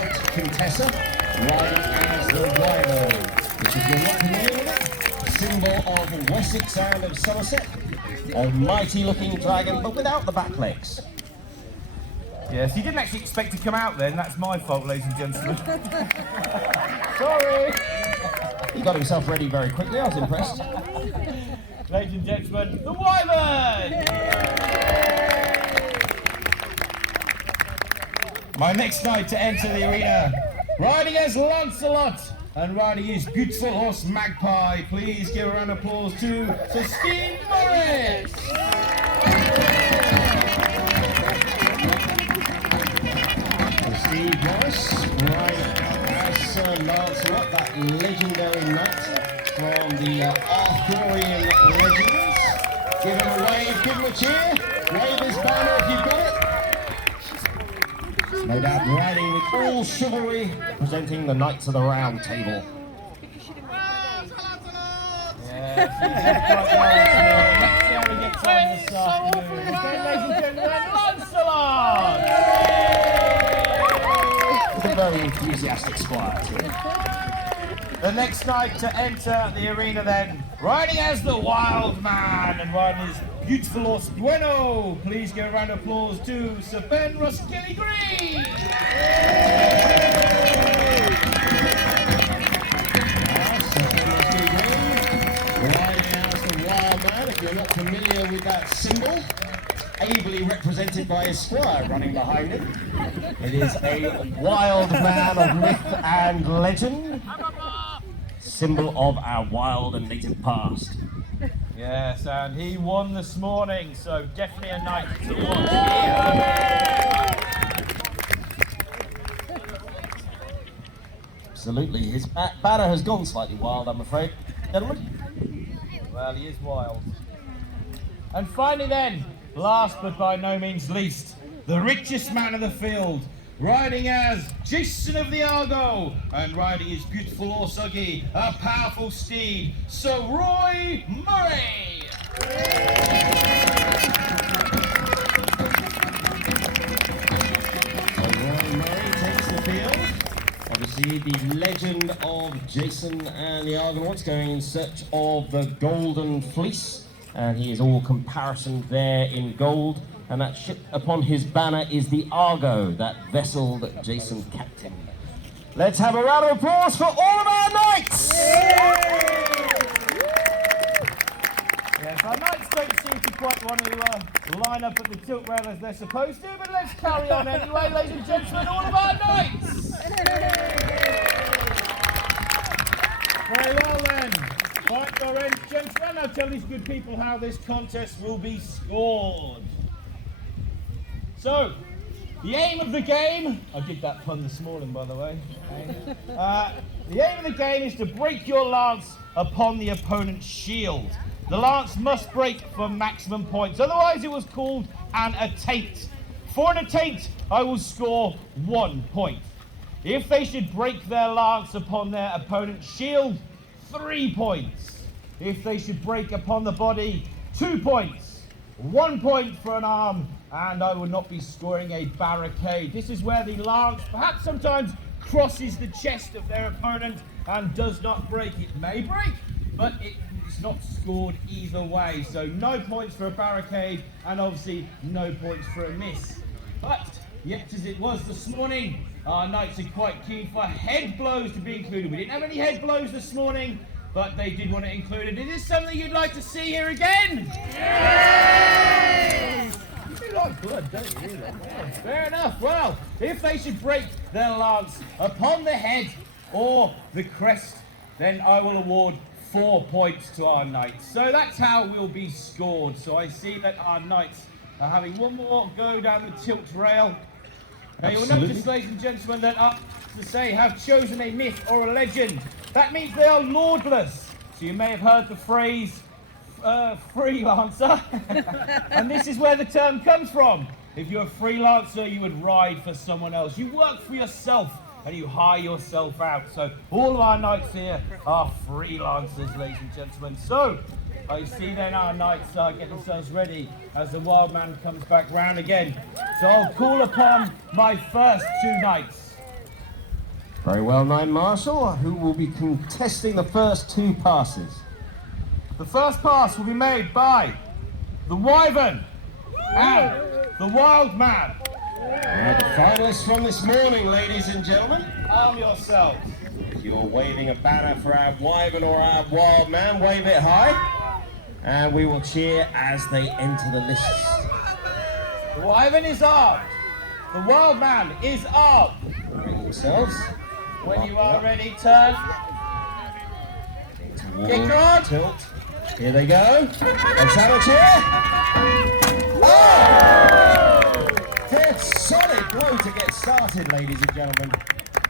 Mount Contessa, riding as the Wyvern, which, if you're not familiar with it, symbol of Wessex and of Somerset, a mighty looking dragon but without the back legs. Yes, he didn't actually expect to come out then. That's my fault, ladies and gentlemen. Sorry. He got himself ready very quickly, I was impressed. Ladies and gentlemen, the Wyvern! My next knight to enter the arena, riding as Lancelot and riding his beautiful horse Magpie. Please give a round of applause to Sir Steve Morris! Steve Morris, riding as Sir Lancelot, that legendary knight from the Arthurian legends. Give him a wave, give him a cheer, wave his banner if you've got it. No doubt riding with all chivalry, presenting the Knights of the Round Table. Yes, let's see how he gets on this afternoon. Okay, ladies and gentlemen, Lancelot! With a very enthusiastic squire too. The next knight to enter the arena then, riding as the Wild Man and riding his beautiful horse Bueno. Please give a round of applause to Sir Ben Roskilly-Green. Riding as the Wild Man, if you're not familiar with that symbol, ably represented by his squire running behind him. It is a wild man of myth and legend, symbol of our wild and native past. Yes, and he won this morning, so definitely a knight to watch here. Absolutely, his banner has gone slightly wild, I'm afraid, gentlemen. Well, he is wild. And finally then, last but by no means least, the richest man of the field, riding as Jason of the Argo, and riding his beautiful horse Uggy, a powerful steed, Sir Roy Murray. So Roy Murray takes the field. Obviously, the legend of Jason and the Argonauts going in search of the Golden Fleece, and he is all caparisoned there in gold. And that ship upon his banner is the Argo, that vessel that Jason captained. Let's have a round of applause for all of our knights! Yes, our knights don't seem to quite want to line up at the tilt rail as they're supposed to, but let's carry on anyway, ladies and gentlemen, all of our knights! Very well then. Right, Lawrence, gentlemen, I'll tell these good people how this contest will be scored. So, the aim of the game, I did that pun this morning by the way. The aim of the game is to break your lance upon the opponent's shield. The lance must break for maximum points, otherwise it was called an attaint. For an attaint, I will score 1 point. If they should break their lance upon their opponent's shield, 3 points. If they should break upon the body, 2 points. 1 point for an arm, and I will not be scoring a barricade. This is where the lance perhaps sometimes crosses the chest of their opponent and does not break. It may break, but it is not scored either way. So no points for a barricade, and obviously no points for a miss. But yet as it was this morning, our knights are quite keen for head blows to be included. We didn't have any head blows this morning, but they did want it included. Is this something you'd like to see here again? Yes! You do like blood, don't you? Really? Yeah, fair enough. Well, if they should break their lance upon the head or the crest, then I will award 4 points to our knights. So that's how we'll be scored. So I see that our knights are having one more go down the tilt rail. Now you'll notice, ladies and gentlemen, that up to say have chosen a myth or a legend. That means they are lordless. So you may have heard the phrase freelancer. And this is where the term comes from. If you're a freelancer, you would ride for someone else. You work for yourself and you hire yourself out. So all of our knights here are freelancers, ladies and gentlemen. So I see then our knights get themselves ready as the wild man comes back round again. So I'll call upon my first 2 knights. Very well, Knight Marshal, who will be contesting the first two passes. The first pass will be made by the Wyvern and the Wild Man. The finalists from this morning, ladies and gentlemen. Arm yourselves. If you're waving a banner for our Wyvern or our Wild Man, wave it high. And we will cheer as they enter the lists. The Wyvern is armed. The Wild Man is armed. Bring yourselves. When you are ready, turn. Kick on. Tilt. Here they go. Let's have a cheer. Oh! Good solid blow to get started, ladies and gentlemen.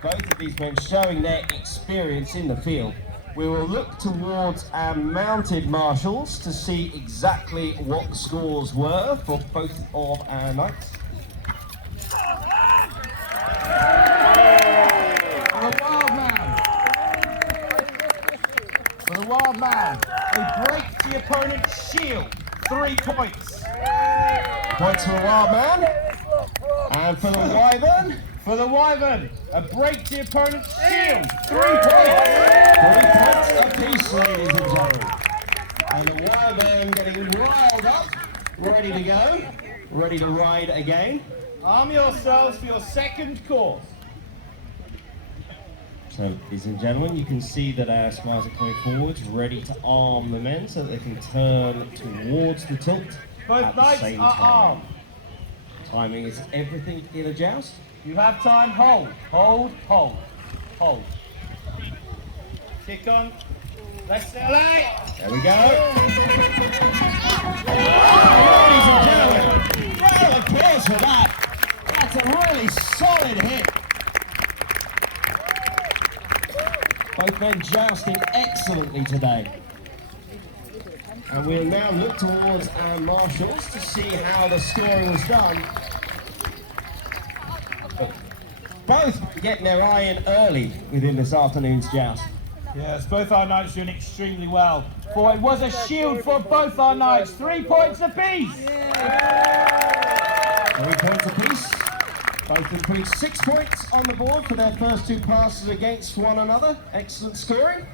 Both of these men showing their experience in the field. We will look towards our mounted marshals to see exactly what the scores were for both of our knights. For the Wild Man, they break the opponent's shield. 3 points. Points for the Wild Man. And for the Wyvern. For the Wyvern, a break the opponent's shield. 3 points. 3 points apiece, ladies and gentlemen. And the Wyvern getting riled up, ready to go, ready to ride again. Arm yourselves for your second course. So, ladies and gentlemen, you can see that our squires are coming forwards, ready to arm the men so that they can turn towards the tilt. Both at the knights same are time. armed. Timing is everything in a joust. You have time. Hold, hold, hold, hold. Kick on. Let's LA. There we go. Ladies and gentlemen, round of applause for that. That's a really solid hit. Both men jousting excellently today. And we'll now look towards our marshals to see how the scoring was done. Both getting their eye in early within this afternoon's joust. Yes, both our knights doing extremely well. For it was a shield for both our knights. 3 points apiece. 3 points apiece. Both of them putting 6 points on the board for their first two passes against one another. Excellent scoring.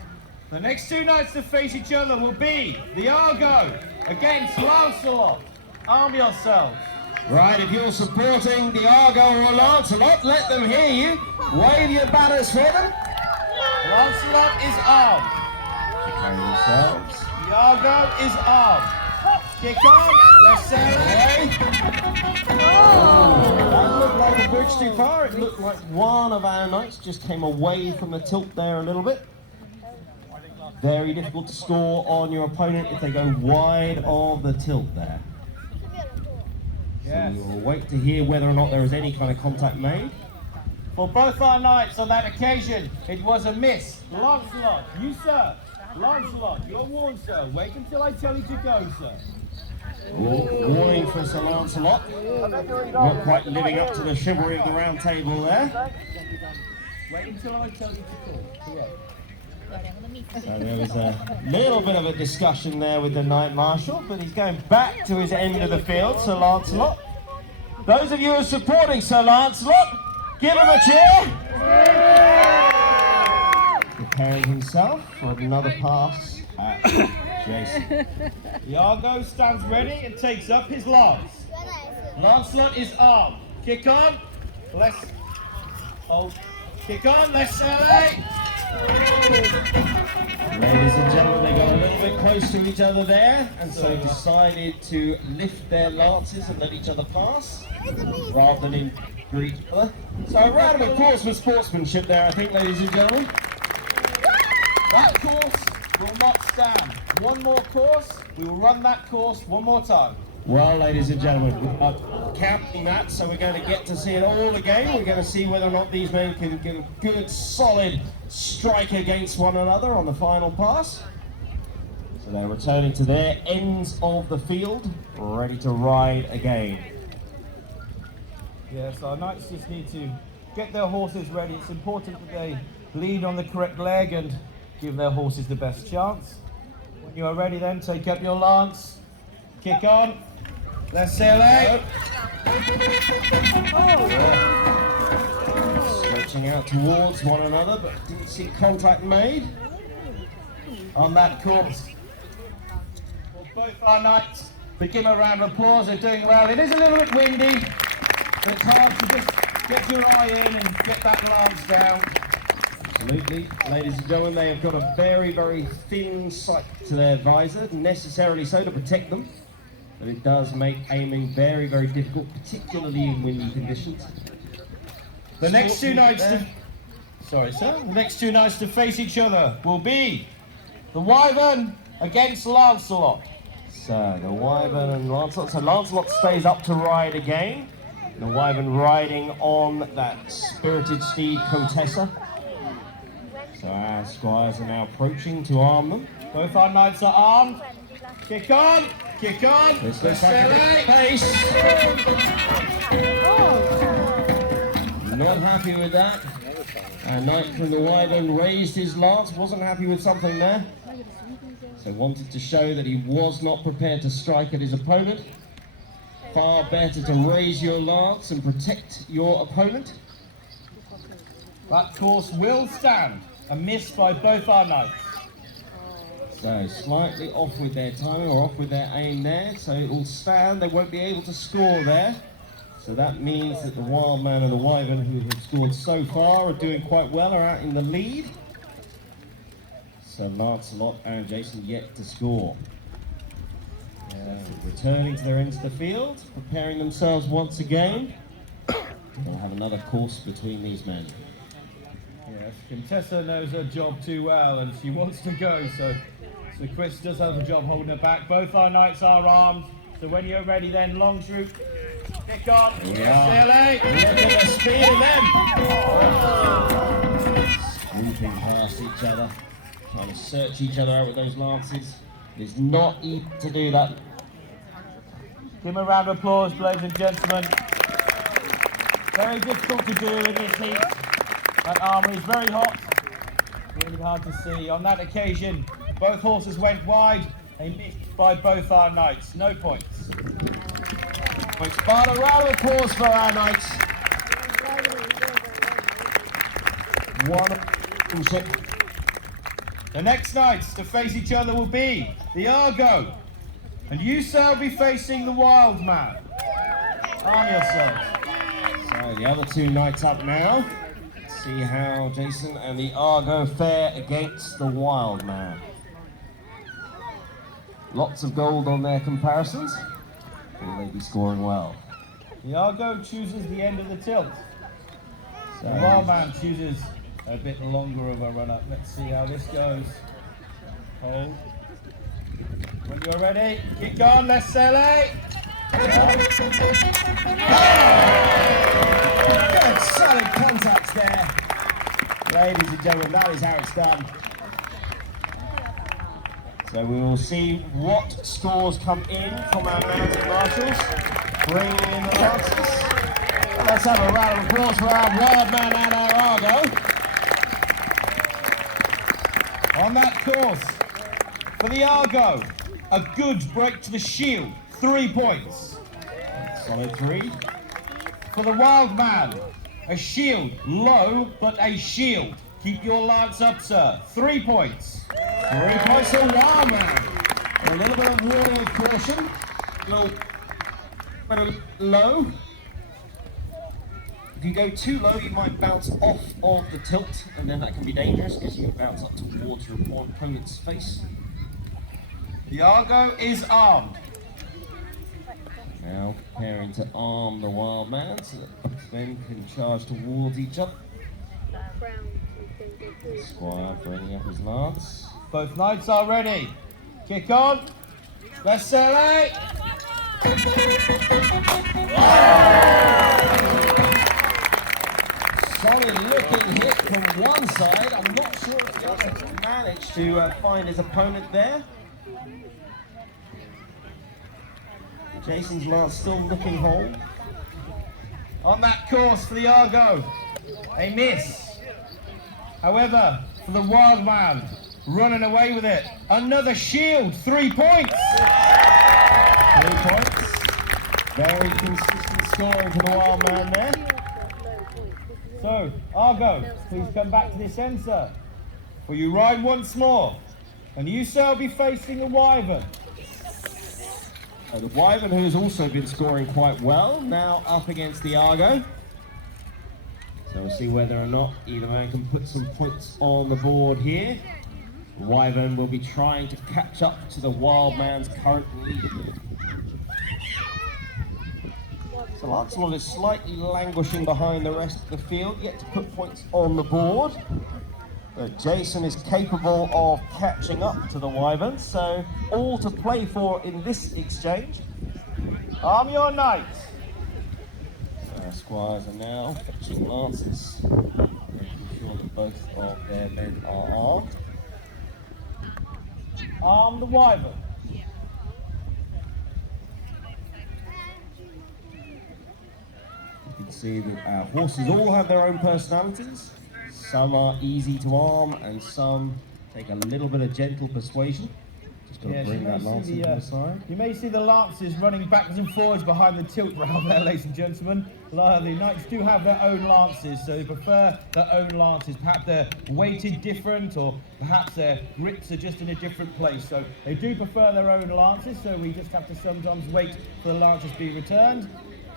The next two knights to face each other will be the Argo against Lancelot. Arm yourselves. Right, if you're supporting the Argo or Lancelot, let them hear you. Wave your banners for them. Lancelot is armed. Carry yourselves. The Argo is armed. Kick on. Let's say That looked like a bridge too far. It looked like one of our knights just came away from the tilt there a little bit. Very difficult to score on your opponent if they go wide of the tilt there. Yes. So we'll wait to hear whether or not there is any kind of contact made. For both our knights on that occasion, it was a miss. Lancelot, you sir. Lancelot, you're warned, sir. Wait until I tell you to go, sir. Warning for Sir Lancelot. Not quite living up to the chivalry of the round table there. Wait until I tell you to call. Correct. So there was a little bit of a discussion there with the Knight Marshal, but he's going back to his end of the field, Sir Lancelot. Those of you who are supporting Sir Lancelot, give him a cheer. Preparing himself for another pass at Jason. The Argo stands ready and takes up his lance. Lancelot is armed. Kick on. Let's hold. Kick on. Let's LA. Ladies and gentlemen, they got a little bit close to each other there, and so decided to lift their lances and let each other pass, rather than in each other. So a round of applause for sportsmanship there, I think, ladies and gentlemen. That course will not stand. One more course. We will run that course one more time. Well, ladies and gentlemen, we're counting that, so we're going to get to see it all again. We're going to see whether or not these men can give a good, solid strike against one another on the final pass. So they're returning to their ends of the field, ready to ride again. Yes, our knights just need to get their horses ready. It's important that they lead on the correct leg and give their horses the best chance. When you are ready then, take up your lance, kick on. Let's say hello. Stretch lashing out towards one another, but didn't see contact made. On that course. Well, both our knights, but give them a round of applause, they're doing well. It is a little bit windy, but it's hard to just get your eye in and get that lance down. Absolutely. Ladies and gentlemen, they have got a very, very thin sight to their visor, necessarily so to protect them, but it does make aiming very, very difficult, particularly in windy conditions. The next two knights to... Sorry, sir. The next two knights to face each other will be the Wyvern against Lancelot. So, the Wyvern and Lancelot. So, Lancelot stays up to ride again. The Wyvern riding on that spirited steed, Contessa. So, our squires are now approaching to arm them. Both our knights are armed. Kick on! Kick on! This looks like a bit of pace. Not happy with that. A knight from the Wyvern raised his lance, wasn't happy with something there. So wanted to show that he was not prepared to strike at his opponent. Far better to raise your lance and protect your opponent. That course will stand. A miss by both our knights. So slightly off with their timing or off with their aim there. So it will stand. They won't be able to score there. So that means that the Wildman and the Wyvern, who have scored so far, are doing quite well, are out in the lead. So Lancelot and Jason yet to score. Returning to their ends of the field, preparing themselves once again. They'll have another course between these men. Yes, Contessa knows her job too well and she wants to go, so Chris does have a job holding her back. Both our knights are armed, so when you're ready then, Longshrew, kick on. CLA! Look at the speed of them! Swooping past each other, trying to search each other out with those lances. It is not easy to do that. Give him a round of applause, ladies and gentlemen. Very difficult to do in this heat. That armour is very hot, really hard to see. On that occasion, both horses went wide. They missed by both our knights. No points. But a round of applause for our knights. One ship. The next knights to face each other will be the Argo. And you shall be facing the Wild Man. Arm yourselves. So the other two knights up now. Let's see how Jason and the Argo fare against the Wild Man. Lots of gold on their comparisons. Will they be scoring well? The Argo chooses the end of the tilt. So The Wild Man chooses a bit longer of a run-up. Let's see how this goes. Hold. When you're ready, kick on, let's sail it! Good solid contacts there. Ladies and gentlemen, that is how it's done. So we will see what scores come in from our mounted marshals. Bringing in the lances. And let's have a round of applause for our Wild Man and our Argo. On that course, for the Argo, a good break to the shield, 3 points. Solid 3. For the Wild Man, a shield, low, but a shield. Keep your lance up, sir, 3 points. 3 points to Wild Man. And a little bit of warning of caution. A little bit low. If you go too low, you might bounce off of the tilt, and then that can be dangerous because you bounce up towards your opponent's face. The Argo is armed. Now preparing to arm the Wild Man so that both men can charge towards each other. Squire bringing up his lance. Both knights are ready. Kick on. Let's sail it. Solid looking hit from one side. I'm not sure if the other managed to find his opponent there. Jason's lance still looking whole. On that course for the Argo, a miss. However, for the Wild Man, running away with it. Another shield, 3 points. 3 points. Very consistent scoring for the Wild Man there. So, Argo, please come back to this end, sir. For you ride once more, and you, sir, will be facing the Wyvern. The Wyvern, who has also been scoring quite well, now up against the Argo. So we'll see whether or not either man can put some points on the board here. Wyvern will be trying to catch up to the Wild Man's current lead. So Lancelot is slightly languishing behind the rest of the field, yet to put points on the board. But Jason is capable of catching up to the Wyvern, so all to play for in this exchange. Arm your knights. Our squires are now fetching lances, making sure that both of their men are armed. Arm the Wyvern. You can see that our horses all have their own personalities. Some are easy to arm and some take a little bit of gentle persuasion. Just got to bring that lance into the side. You may see the lances running backwards and forwards behind the tilt rail there, ladies and gentlemen. The knights do have their own lances, so they prefer their own lances. Perhaps they're weighted different, or perhaps their grips are just in a different place. So they do prefer their own lances, so we just have to sometimes wait for the lances to be returned.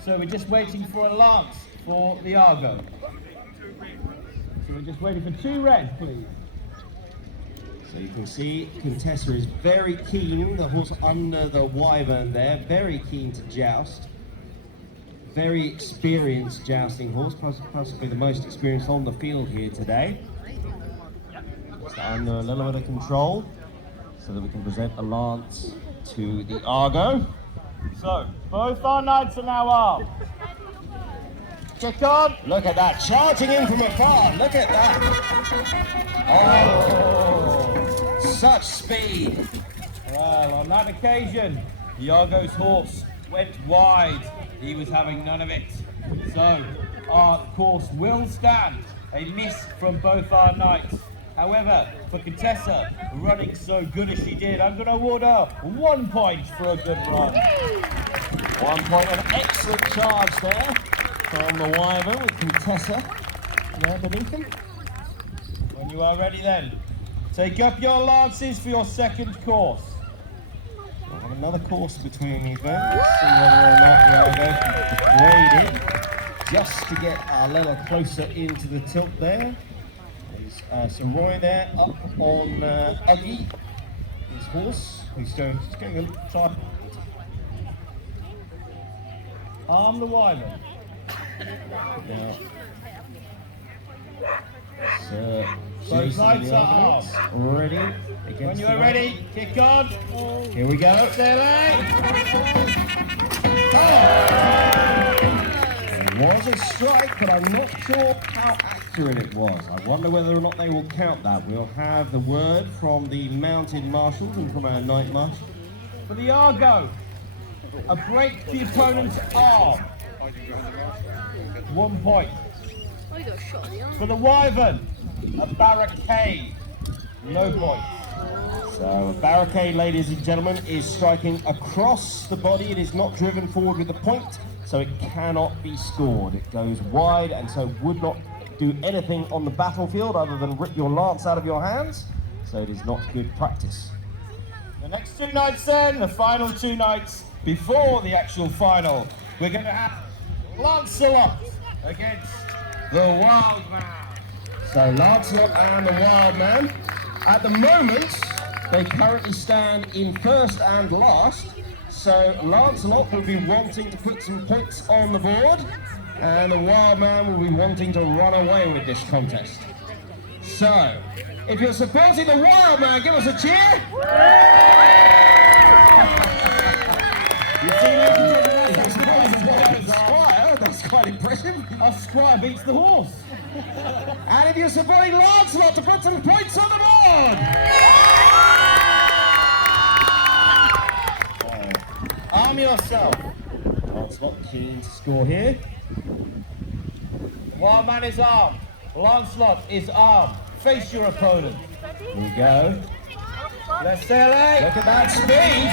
So we're just waiting for a lance for the Argo. So we're just waiting for 2 reds, please. So you can see Contessa is very keen, the horse under the Wyvern there, very keen to joust. Very experienced jousting horse, possibly the most experienced on the field here today. Just under a little bit of control so that we can present a lance to the Argo. So, both our knights are now armed. Kick on. Look at that, charging in from afar, look at that. Oh, such speed. Well, on that occasion, the Argo's horse went wide. He was having none of it. So, our course will stand. A miss from both our knights. However, for Contessa, running so good as she did, I'm going to award her 1 point for a good run. 1 point, an excellent charge there from the Wyvern with Contessa there beneath him. When you are ready then, take up your lances for your second course. We'll have another course between these men. Let's see whether or not the Argo can wade in just to get a little closer into the tilt there. There's Sir Roy there up on Uggy, his horse, who's going to try. Arm the Wyvern. Now, Sir Both Jason knights are armed. already against When you are ready, kick on. Here we go. It was a strike, but I'm not sure how accurate it was. I wonder whether or not they will count that. We'll have the word from the mounted marshals and from our night marshal. For the Argo, a break the opponent's arm. 1 point. Oh, you got a shot in the arm. For the Wyvern, a barricade. No points. So a barricade, ladies and gentlemen, is striking across the body. It is not driven forward with the point, so it cannot be scored. It goes wide and so would not do anything on the battlefield other than rip your lance out of your hands. So it is not good practice. The next 2 nights then, the final 2 nights before the actual final, we're going to have Lancelot against the Wild Man. So Lancelot and the Wild Man, at the moment, they currently stand in first and last. So Lancelot will be wanting to put some points on the board, and the Wild Man will be wanting to run away with this contest. So, if you're supporting the Wild Man, give us a cheer! You see, ladies and gentlemen, Squire, that's quite impressive. our squire beats the horse. And if you're supporting Lancelot, to put some points on the board! Arm yourself. Lancelot keen to score here. Wild Man is armed. Lancelot is armed. Face your opponent. Here we go. Let's say Look at that speed!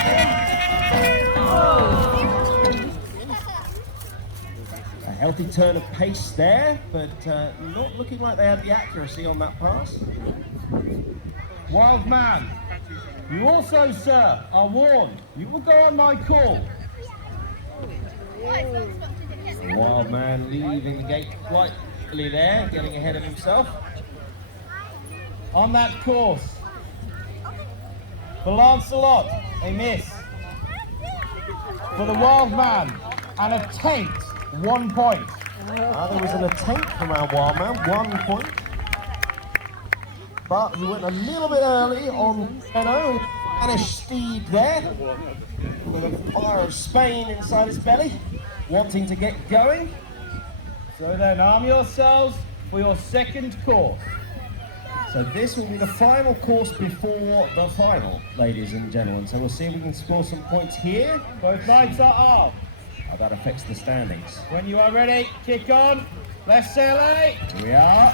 A healthy turn of pace there, but not looking like they had the accuracy on that pass. Wild Man, you also, sir, are warned. You will go on my call. Wild Man leaving the gate slightly there, getting ahead of himself. On that course, for Lancelot, a miss. For the Wild Man, an attempt, 1 point. There was an attempt from our Wild Man, 1 point. But he went a little bit early on Renault, Spanish steed there, with a fire of Spain inside his belly, wanting to get going. So then, arm yourselves for your second course. So this will be the final course before the final, ladies and gentlemen. So we'll see if we can score some points here. Both knights are armed. How that affects the standings. When you are ready, kick on. Let's sail. Here we are.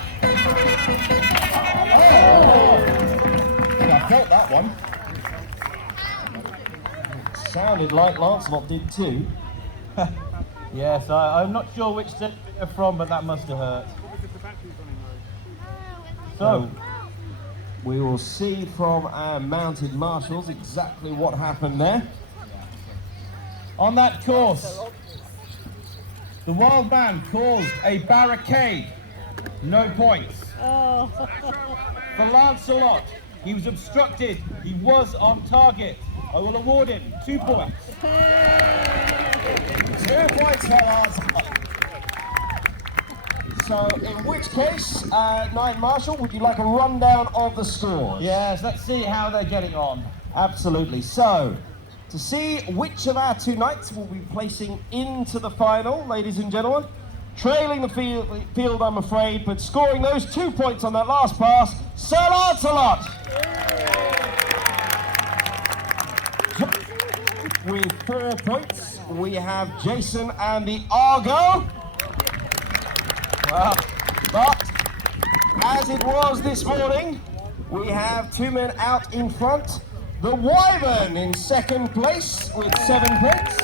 I felt that one. It sounded like Lancelot did too. Yes, I'm not sure which set they're from, but that must have hurt. So, we will see from our mounted marshals exactly what happened there. on that course, the Wild Man caused a barricade. No points. For Lancelot, he was obstructed. He was on target. I will award him 2 points. 2 points for Lancelot. So, in which case, Knight Marshal, would you like a rundown of the scores? Yes, let's see how they're getting on. Absolutely. So, to see which of our 2 knights will be placing into the final, ladies and gentlemen, trailing the field, I'm afraid, but scoring those 2 points on that last pass, Sir Lancelot! With 4 points, we have Jason and the Argo. Well, but as it was this morning, we have 2 men out in front. The Wyvern in second place with 7 points.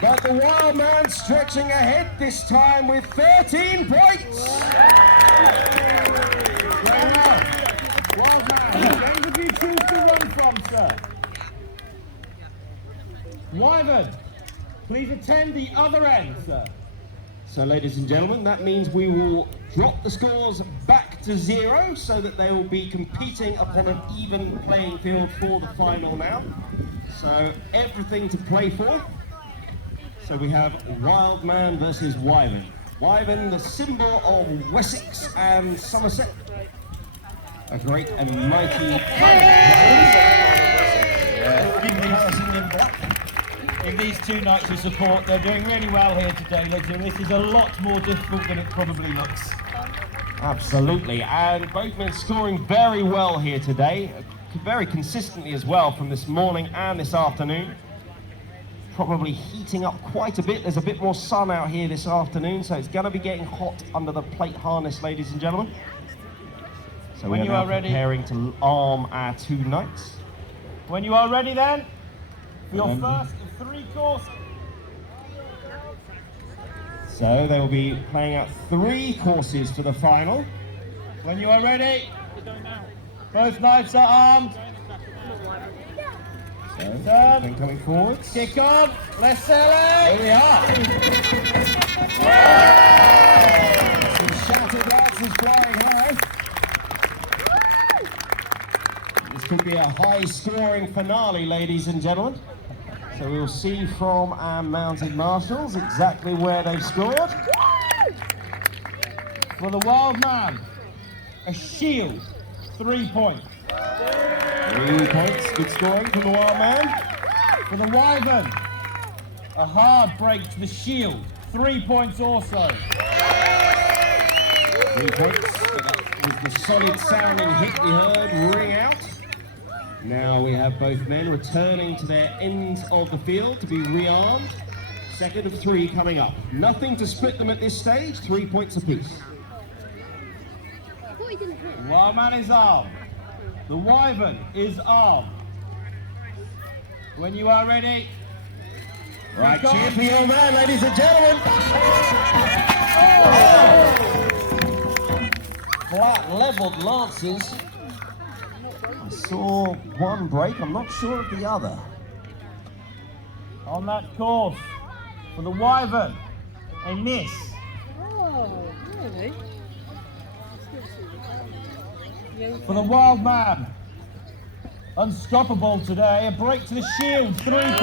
But the Wild Man stretching ahead this time with 13 points. Wild Man, where would you choose to run from, sir? Wyvern, please attend the other end, sir. So, ladies and gentlemen, that means we will drop the scores back to 0 so that they will be competing upon an even playing field for the final now. So, everything to play for. So we have Wild Man versus Wyvern. Wyvern, the symbol of Wessex and Somerset. A great and mighty person in black. Give these 2 knights your support. They're doing really well here today, ladies and this is a lot more difficult than it probably looks. Absolutely, and both men scoring very well here today, very consistently as well from this morning and this afternoon. Probably heating up quite a bit. There's a bit more sun out here this afternoon, so it's going to be getting hot under the plate harness, ladies and gentlemen. So when you are ready, preparing to arm our 2 knights. When you are ready then, for your first of 3 courses. So they will be playing out 3 courses for the final. When you are ready, both knights are armed. So, then coming forwards. Kick on, let's sail Here we are. Some shattered lances flying high. This could be a high-scoring finale, ladies and gentlemen. So we'll see from our mounted marshals exactly where they've scored. For the Wild Man, a shield, 3 points. 3 points, good scoring from the Wild Man. For the Wyvern, a hard break to the shield, 3 points also. 3 points, but that was the solid sounding hit we heard ring out. Now we have both men returning to their ends of the field to be rearmed. Second of 3 coming up. Nothing to split them at this stage, 3 points apiece. The Wild Man is armed. The Wyvern is armed. When you are ready, Right, cheer for your man, ladies and gentlemen. Flat leveled lances. I saw one break, I'm not sure of the other. On that course, for the Wyvern, a miss. Oh, really? For the Wild Man, unstoppable today, a break to the shield, 3 points.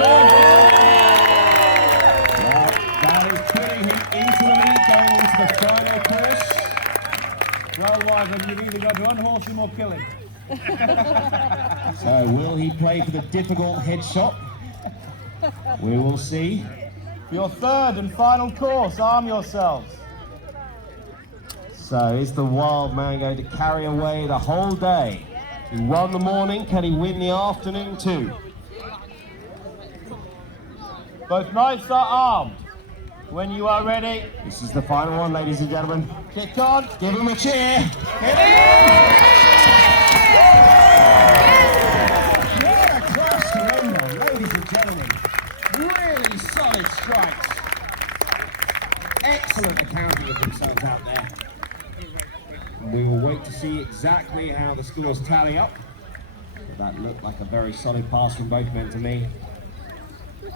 Well, that is putting him into the lead going into the final course. Well, Wyvern, you've either got to unhorse him or kill him. So will he play for the difficult headshot? We will see. For your third and final course, arm yourselves. So is the Wild Man going to carry away the whole day? He won the morning, can he win the afternoon too? Both knights are armed. When you are ready, This is the final one, ladies and gentlemen. kick on. Give him a cheer. What a class surrender, ladies and gentlemen. Really solid strikes. Excellent accounting of themselves out there. We will wait to see exactly how the scores tally up. But that looked like a very solid pass from both men to me.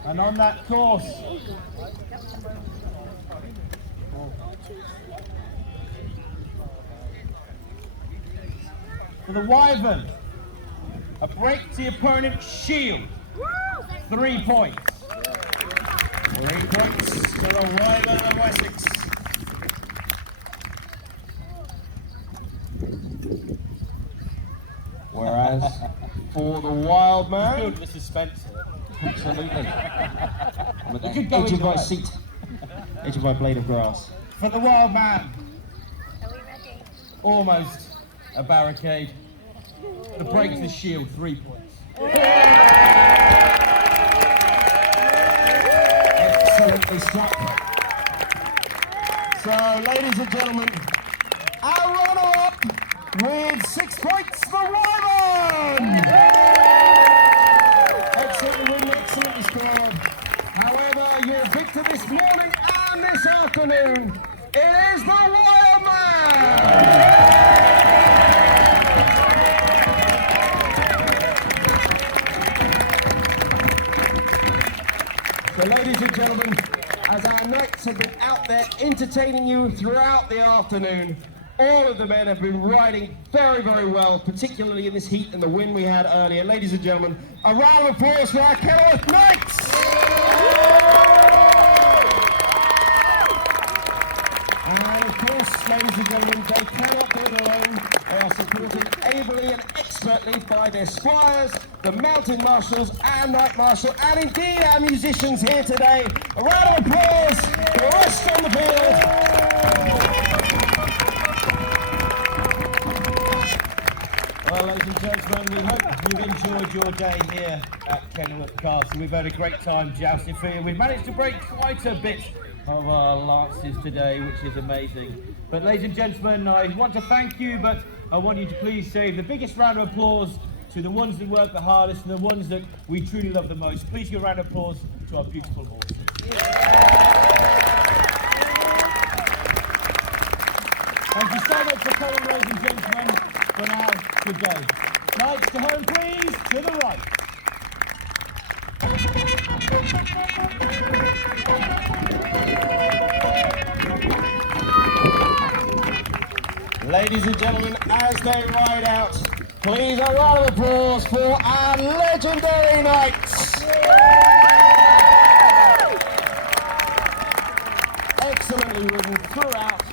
And on that course, for the Wyvern, a break to the opponent's shield, 3 points. 3 points to the Wyvern of Wessex. Whereas for the Wild Man, Good for suspense here. absolutely. I'm at the could go edge of either my way. seat, edge of my blade of grass. For the Wild Man, almost a barricade. The break to the shield, 3 points. Excellently struck. So, ladies and gentlemen, our runner-up with 6 points, the Wyvern! Excellently written, excellently scored. However, your victor this morning and this afternoon, it is the Wild Man! So, ladies and gentlemen, as our knights have been out there entertaining you throughout the afternoon, all of the men have been riding very, very well, particularly in this heat and the wind we had earlier. Ladies and gentlemen, a round of applause for our Kenilworth Knights! And of course, ladies and gentlemen, they cannot do it alone. They are supported ably and expertly by their squires, the mountain marshals and knight marshal, and indeed our musicians here today. A round of applause for the rest on the field. Well, ladies and gentlemen, we hope you've enjoyed your day here at Kenilworth Castle. We've had a great time jousting for you. We've managed to break quite a bit of our lances today, which is amazing. But ladies and gentlemen, I want to thank you, but I want you to please save the biggest round of applause to the ones that work the hardest and the ones that we truly love the most. Please give a round of applause to our beautiful horses. Thank you so much for coming, ladies and gentlemen. For now, good day. Knights to home, please, to the right. Ladies and gentlemen, as they ride out, please a round of applause for our legendary knights. Excellently ridden throughout.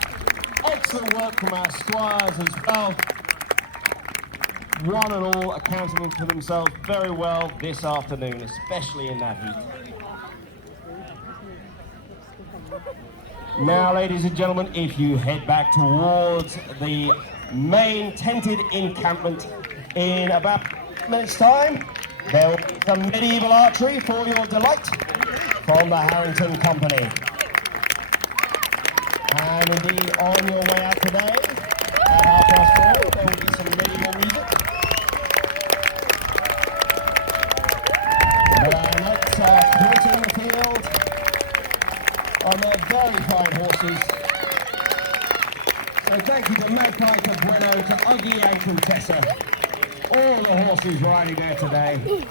Excellent work from our squires as well. One and all accounting for themselves very well this afternoon, especially in that heat. Now, ladies and gentlemen, if you head back towards the main tented encampment in about a minute's time, there will be some medieval archery for your delight from the Harrington Company. And indeed, on your way out today, at 4:30, there will be some medieval music. But our knights are quartering the field. on their very fine horses. So thank you to Magpie, to Bueno, to Uggy and Contessa. All the horses riding there today.